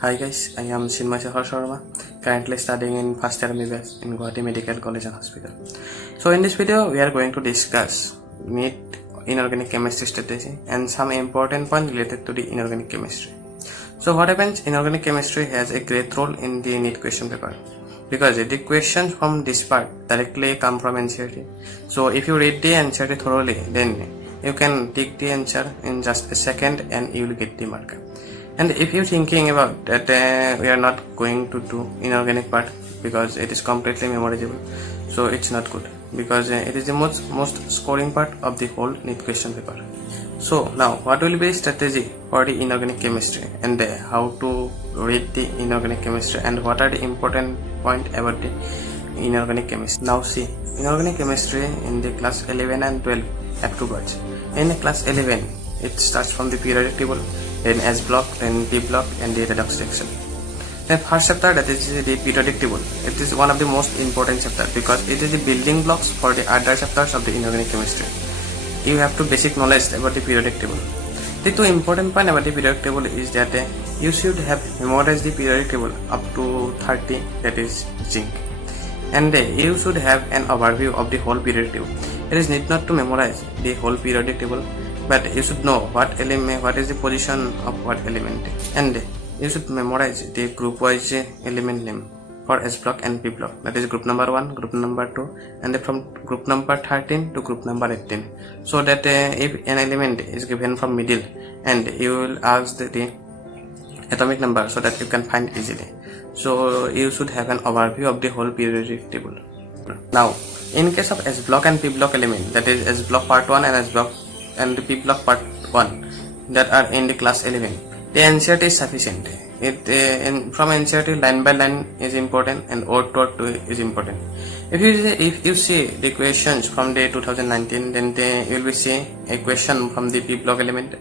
Hi guys, I am Chinmay Sharma, currently studying in first year MBBS in Guwahati Medical College and Hospital. So in this video, we are going to discuss NEET inorganic chemistry strategy and some important points related to the inorganic chemistry. So what happens? Inorganic chemistry has a great role in the NEET question paper because the questions from this part directly come from NCERT. So if you read the NCERT thoroughly, then you can take the answer in just a second and you will get the mark. And if you're thinking about that we are not going to do inorganic part because it is completely memorizable, so it's not good because it is the most scoring part of the whole NEET question paper. So now what will be strategy for the inorganic chemistry and how to read the inorganic chemistry and what are the important point about the inorganic chemistry. Now see, inorganic chemistry in the class 11 and 12 have two parts. In class 11 it starts from the periodic table, then S block, then P block and the redox reaction. Then first chapter, that is the periodic table. It is one of the most important chapter because it is the building blocks for the other chapters of the inorganic chemistry. You have to basic knowledge about the periodic table. The two important point about the periodic table is that you should have memorized the periodic table up to 30, that is zinc, and you should have an overview of the whole periodic table. It is need not to memorize the whole periodic table, but you should know what element, what is the position of what element, and you should memorize the group wise element name for S block and P block, that is group number 1, group number 2, and from group number 13 to group number 18, so that if an element is given from middle and you will ask the atomic number so that you can find easily. So you should have an overview of the whole periodic table. Now in case of S block and P block element, that is S block part 1 and S block and the P block part 1 that are in the class 11, the NCERT is sufficient. From NCERT line by line is important and word to word is important. If you see the questions from the 2019, then you will see a question from the P block element.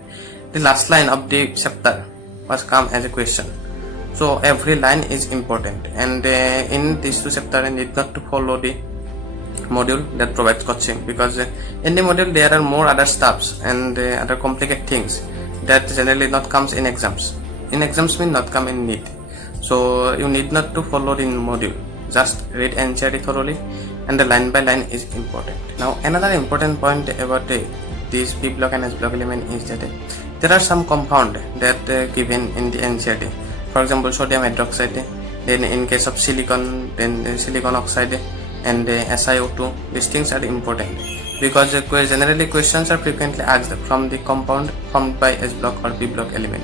The last line of the chapter was come as a question. So every line is important, and in these two chapters I need not to follow the module that provides coaching because in the module there are more other stuffs and other complicated things that generally not comes in exams. In exams mean not come in NEET. So you need not to follow the module. Just read NCERT thoroughly, and the line by line is important. Now another important point about this P block and S block element is that there are some compound that given in the NCERT. For example, sodium hydroxide. Then in case of silicon, then silicon oxide and SiO2. These things are important because generally questions are frequently asked from the compound formed by S block or P block element.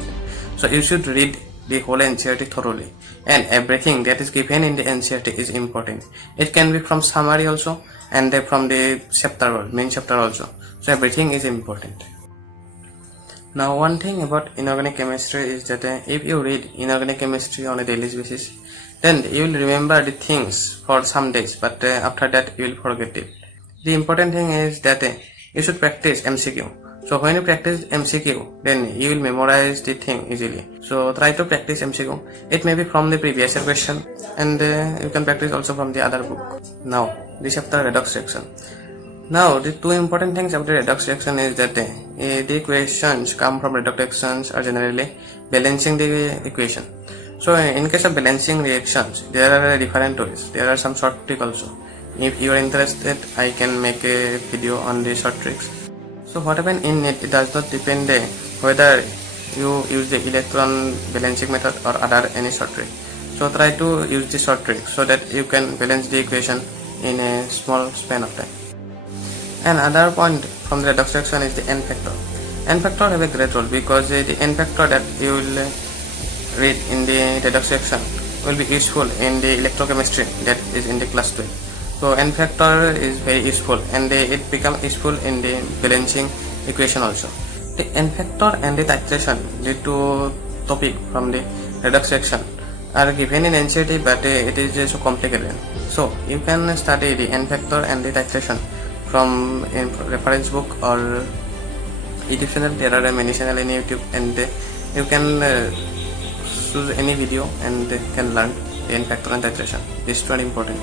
So you should read the whole NCERT thoroughly, and everything that is given in the NCERT is important. It can be from summary also and from the chapter, main chapter also. So everything is important. Now one thing about inorganic chemistry is that if you read inorganic chemistry on a daily basis, then you will remember the things for some days, but after that you will forget it. The important thing is that you should practice MCQ. So when you practice MCQ, then you will memorize the thing easily. So try to practice MCQ. It may be from the previous year question, and you can practice also from the other book. Now the chapter redox reaction. Now the two important things about the redox reaction is that the questions come from redox reactions are generally balancing the equation. So in case of balancing reactions, there are different ways. There are some short tricks also. If you are interested, I can make a video on the short tricks. So what happens in NEET, it does not depend whether you use the electron balancing method or other any short trick. So try to use the short trick so that you can balance the equation in a small span of time. Another point from the redox reaction is the N factor. N factor have a great role because the N factor that you will read in the redox reaction will be useful in the electrochemistry that is in the class 12. So N factor is very useful, and it becomes useful in the balancing equation also. The N factor and the titration, the two topic from the redox reaction, are given in NCERT, but it is so complicated. So you can study the N factor and the titration from a reference book or YouTube channel. There are many channels in YouTube, and you can choose any video and can learn the N factor and titration. These two are important.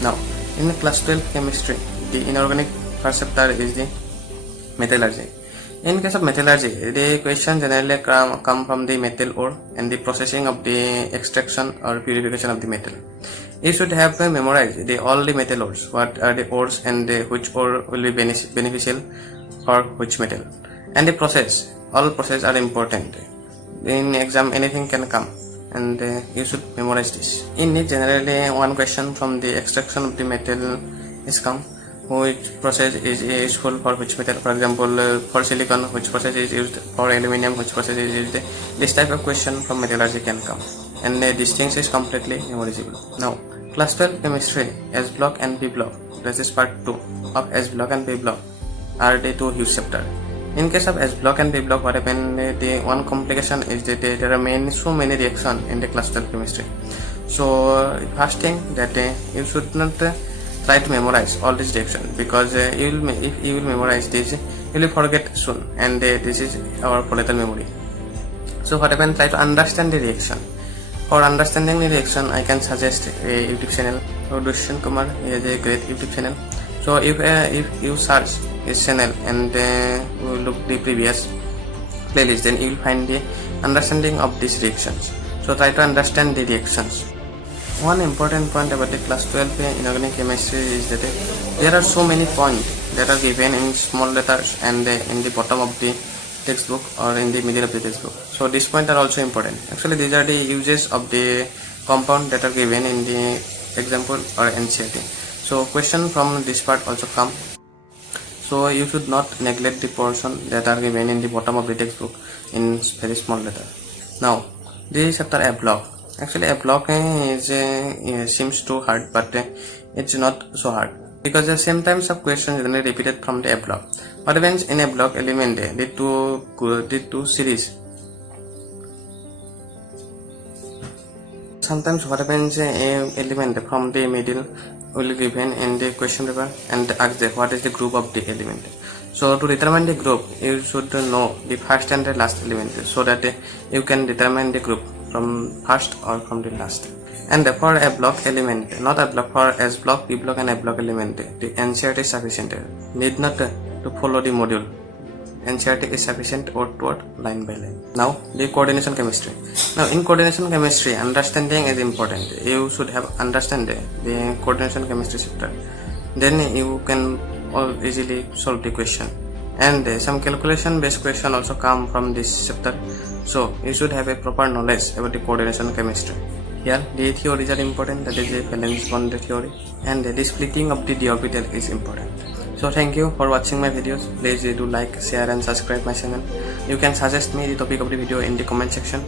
Now in class 12 chemistry, the inorganic first chapter is the metallurgy. In case of metallurgy, the question generally come from the metal ore and the processing of the extraction or purification of the metal. You should have memorized all the metal ores, what are the ores and which ore will be beneficial for which metal. And the process, all process are important. In exam anything can come and you should memorize this. In it generally one question from the extraction of the metal is come, which process is useful for which metal. For example, for silicon, which process is used for aluminum, which process is used. This type of question from metallurgy can come, and these things is completely memorizable. Now, class 12 chemistry, S block and P block. This is part 2 of S block and P block are the two huge chapter. In case of S block and P block, what happened? The one complication is that there are so many reactions in the class 12 chemistry. So first thing that you should not try to memorize all these reactions, because if you will memorize this, you will forget soon, and this is our volatile memory. So what happened? Try to understand the reaction. For understanding the reaction, I can suggest a YouTube channel. Dushan Kumar is a great YouTube channel. So if you search his channel and look the previous playlist, then you will find the understanding of these reactions. So try to understand the reactions. One important point about the class 12 inorganic chemistry is that there are so many points that are given in small letters and in the bottom of the textbook or in the middle of the textbook. So these points are also important. Actually, these are the uses of the compound that are given in the example or NCERT. So question from this part also come. So you should not neglect the portion that are given in the bottom of the textbook in very small letter. Now, this chapter A block. Actually, a block seems too hard, but it's not so hard, because the same types of questions generally repeated from the A block. What happens in a block element? The two series. Sometimes what happens, a element from the middle will be given in the question paper and ask what is the group of the element. So to determine the group, you should know the first and the last element, so that you can determine the group from first or from the last. And for a block element, not a block, for S block, P block and A block element, the NCERT is sufficient. Need not to follow the module. NCERT is sufficient word to word, line by line. Now the coordination chemistry. Now in coordination chemistry, understanding is important. You should have understand the coordination chemistry chapter. Then you can easily solve the question. And some calculation based question also come from this chapter. So you should have a proper knowledge about the coordination chemistry. Here the theories are important, that is the valence bond theory, and the splitting of the d orbital is important. So thank you for watching my videos. Please do like, share and subscribe my channel. You can suggest me the topic of the video in the comment section.